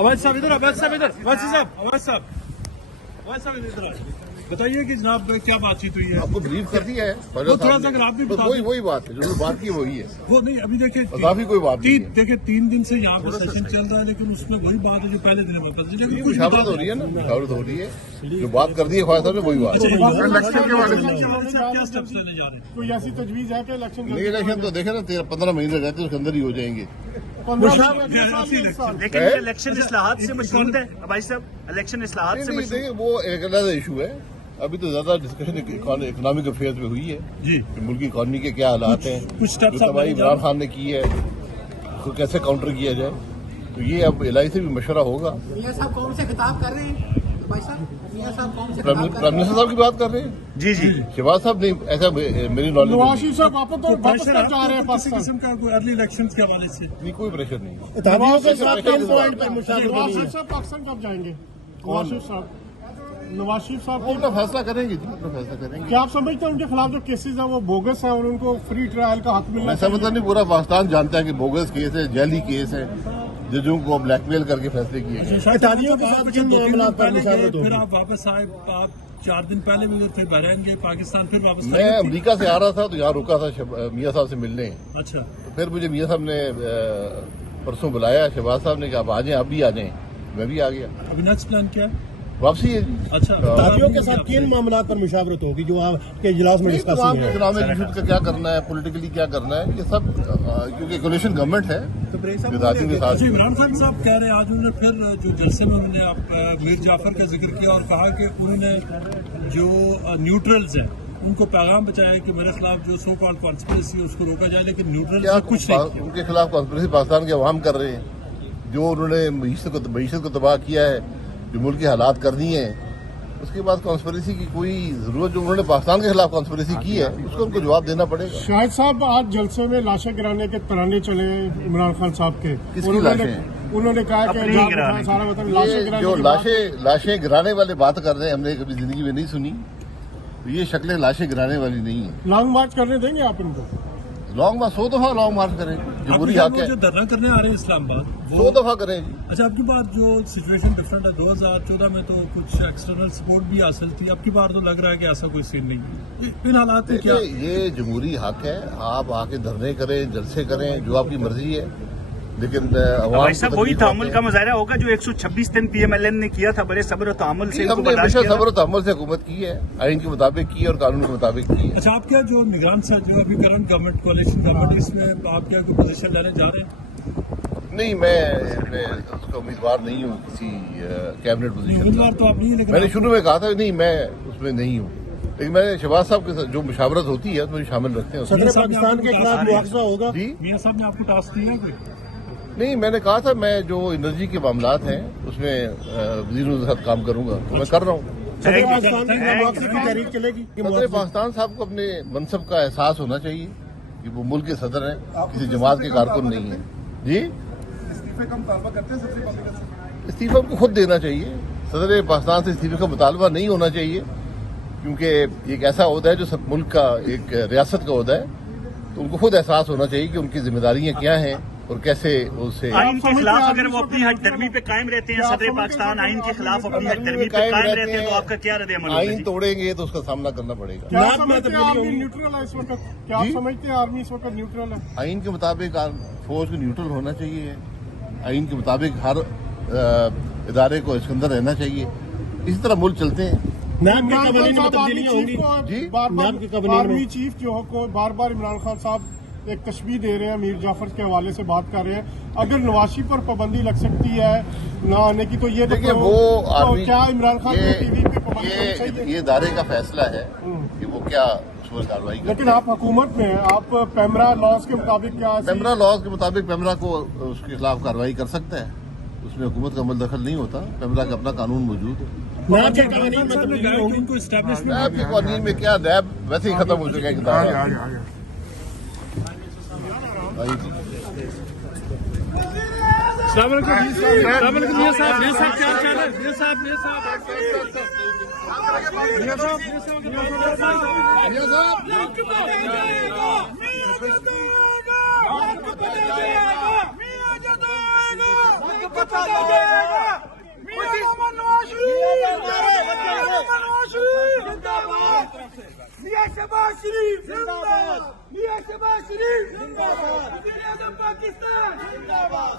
अवैध साहब इधर, अवैध साहब इधर, अवैध साहब इधर आए। बताइए कि जनाब क्या बातचीत हुई है? आपको ब्रीफ कर दिया है वो थोड़ा सा अगर आप भी बता दें। वही बात है जो बात की वही है। वो नहीं, अभी देखिए काफी कोई बात नहीं है। देखिए 3 दिन से यहाँ पर सेशन चल रहा है, लेकिन उसमें वही बात है जो पहले दिन में बता दीजिए। मुशावरत हो रही है ना, मुशावरत हो रही है, जो बात कर दी है ख्वाजा साहब ने वही बात। इलेक्शन के बारे में क्या स्टेप्स लेने जा रहे हैं? कोई ऐसी तजवीज है कि इलेक्शन तो देखे ना 15 महीने रहते हैं, उसके अंदर ही हो जाएंगे। लेकिन इलेक्शन इस्लाहात से मशहूर है भाई साहब, इलेक्शन इस्लाहात से मशहूर। देखिए वो एक अलग इशू है। अभी तो ज्यादा डिस्कशन इकोनॉमिक अफेयर्स में हुई है जी, कि मुल्क की इकॉनमी के क्या हालात हैं, कुछ जो तबाही इमरान खान ने की है उसको कैसे काउंटर किया जाए। तो ये अब एलआई से भी मशवरा होगा। मियां साहब कौन से खिताब कर रहे हैं भाई साहब? मियां साहब कौन से प्राइम मिनिस्टर साहब की बात कर रहे हैं? जी जी, शहबाज साहब नहीं, ऐसा मेरी नॉलेज नवाज नहीं। शरीफ साहब वापस कर जा रहे हैं किसी किस्म का कोई अर्ली इलेक्शन के हवाले से नहीं, कोई प्रेशर नहीं। नवाज शरीफ साहब पाकिस्तान कब जाएंगे? नवाज शरीफ साहब वो अपना फैसला करेंगे जी, अपना फैसला करेंगे। क्या आप समझते हैं उनके खिलाफ जो केसेस हैं वो बोगस हैं और उनको फ्री ट्रायल का हक मिलना ऐसा मतलब नहीं, पूरा पाकिस्तान जानता है कि बोगस केस है, जैली केस है, जजों को ब्लैकमेल करके फैसले किए गए। फिर आप वापस आए, आप 4 दिन पहले भी उधर थे, बहरीन गए, पाकिस्तान, फिर वापस मैं अमेरिका से आ रहा था तो यहाँ रुका था मियाँ साहब से मिलने। अच्छा, तो फिर मुझे मियाँ साहब ने परसों बुलाया, शहबाज साहब ने कहा आप आ जाएं, आप भी आ जाएं। मैं भी आ गया। अभी नेक्स्ट प्लान क्या है? वापसी है। अच्छा, तालियों के साथ किन मामलों पर मुशावरत होगी जो आपके इजलास में डिस्कस हुई है? इकोनॉमिक इशूज का क्या करना है, पॉलिटिकली क्या करना है, ये सब क्योंकि कोलिशन गवर्नमेंट है विधायकों के साथ। इमरान खान साहब कह रहे हैं, आज उन्होंने फिर जो जलसे में उन्होंने आप मीर जाफर का जिक्र किया और कहा कि उन्होंने जो न्यूट्रल्स हैं उनको पैगाम बचाया कि मेरे खिलाफ जो सो कॉल्ड कॉन्स्पिरेसी है उसको रोका जाए, लेकिन न्यूट्रल्स में कुछ नहीं। उनके खिलाफ कॉन्स्पिरेसी पाकिस्तान के अवाम कर रहे हैं, जो उन्होंने मईशत को तबाह किया है, जो मुल्क के हालात कर दिए हैं, उसके बाद कॉन्स्पिरेसी की कोई जरूरत, जो उन्होंने पाकिस्तान के खिलाफ कॉन्स्पिरेसी की है उसको उनको जवाब देना पड़ेगा। शाहिद साहब आज जलसे में लाशें गिराने के तराने चले इमरान खान साहब के, किसकी लाशें? उन्होंने कहा कि सारा वतन लाशें गिराने जो के लाशें गिराने वाले बात कर रहे हैं, हमने कभी जिंदगी में नहीं सुनी। तो ये शक्लें लाशें गिराने वाली नहीं है। लॉन्ग मार्च करने देंगे आप इनको? लॉन्ग मार्च 100 दफा लॉन्ग मार्च करें, जमहूरी हक है। जो धरना करने आ रहे हैं इस्लामाबाद, 100 दफा करें। अच्छा, आपकी बात जो सिचुएशन डिफरेंट है, 2014 में तो कुछ एक्सटर्नल सपोर्ट भी हासिल थी, अब की बार तो लग रहा है कि ऐसा कोई सीन नहीं है। इन हालात में क्या, ये जमहूरी हक है, आप आके धरने करें, जलसे करें, जो आपकी मर्जी है, लेकिन भाई साहब वही तहम्मुल का मुजाहरा होगा जो 126 दिन पीएमएलएन ने किया था, बड़े सब्र और तहम्मुल से। हमने हमेशा सब्र और तहम्मुल से हुकूमत की है, आइन के मुताबिक की है और कानून के मुताबिक की है। अच्छा, आप क्या जो निगरान से जो अभी करंट गवर्नमेंट कोalition गवर्नमेंट, इसमें आप क्या कोई पोजीशन लेने जा रहे हैं? नहीं, मैं उसका उम्मीदवार नहीं हूँ किसी कैबिनेट पोजीशन। उम्मीदवार तो आप नहीं, लेकिन मैंने शुरू में कहा था नहीं, मैं उसमें नहीं हूँ, लेकिन मैंने शहबाज साहब के साथ जो मुशावरत होती है उसमें शामिल रखते हैं। सदर पाकिस्तान के खिलाफ मुआवजा होगा जी, मियां साहब ने आपको टास्क दिया कोई? नहीं, मैंने कहा था मैं जो एनर्जी के मामलात हैं उसमें वजीरों के साथ काम करूंगा, तो मैं कर रहा हूँ। सदर पाकिस्तान की मुआवजे की तहरीक चलेगी? सदर पाकिस्तान साहब को अपने मनसब का एहसास होना चाहिए कि वो मुल्क के सदर हैं, किसी जमात के कारकुन नहीं है। जी, इस्तीफे का मुतालबा करते हैं सबसे पहले? इस्तीफा उनको खुद देना चाहिए। सदर पाकिस्तान से इस्तीफे का मुतालबा नहीं होना चाहिए, क्योंकि एक ऐसा ओहदा है जो सब मुल्क का एक रियासत का ओहदा है, तो उनको खुद एहसास होना चाहिए कि उनकी जिम्मेदारियां क्या हैं और कैसे उससे। आइन के खिलाफ अगर वो अपनी हकदर्मी पे कायम रहते हैं, सदर पाकिस्तान आइन के खिलाफ अपनी हकदर्मी पे कायम रहते हैं, तो आपका क्या रद्द-ए-अमल होगा? आइन तोड़ेंगे तो उसका सामना करना पड़ेगा। क्या समझते हैं आर्मी न्यूट्रल है इस वक्त? क्या आप समझते हैं आर्मी इस वक्त न्यूट्रल है? आइन के मुताबिक फौज को न्यूट्रल होना चाहिए, आइन के मुताबिक हर इदारे को इसके अंदर रहना चाहिए। इसी तरह मुल्क चलते हैं। नाम के कवानीन में तब्दीलियां होंगी जी, आर्मी चीफ जो को बार बार इमरान खान साहब एक तशबीह दे रहे हैं, मीर जाफर के हवाले से बात कर रहे हैं, अगर नवाशी पर पाबंदी लग सकती है ना आने की, तो ये देखिए वो आर्मी, क्या इमरान खान को टीवी पे पाबंदी होनी चाहिए? ये इदारे का फैसला है कि वो क्या उस पर कार्रवाई करे। लेकिन आप हुकूमत में हैं, आप पेमरा लॉज के मुताबिक क्या पेमरा लॉज के मुताबिक पेमरा को उसके खिलाफ कार्रवाई कर सकता है, उसमें हुकूमत का अमल दखल नहीं होता। पेमरा का अपना कानून मौजूद है। नाम के कवानीन में तब्दीलियां होंगी? उनको एस्टैब्लिशमेंट नैब के कानून में क्या, नैब वैसे ही खत्म हो चुका है किताब। मियां साहब क्या चाह रहे हैं? मियां साहब मियां साहब शहबाज शरीफ जिंदाबाद, मियां शहबाज शरीफ जिंदाबाद, वज़ीर-ए-आज़म पाकिस्तान जिंदाबाद।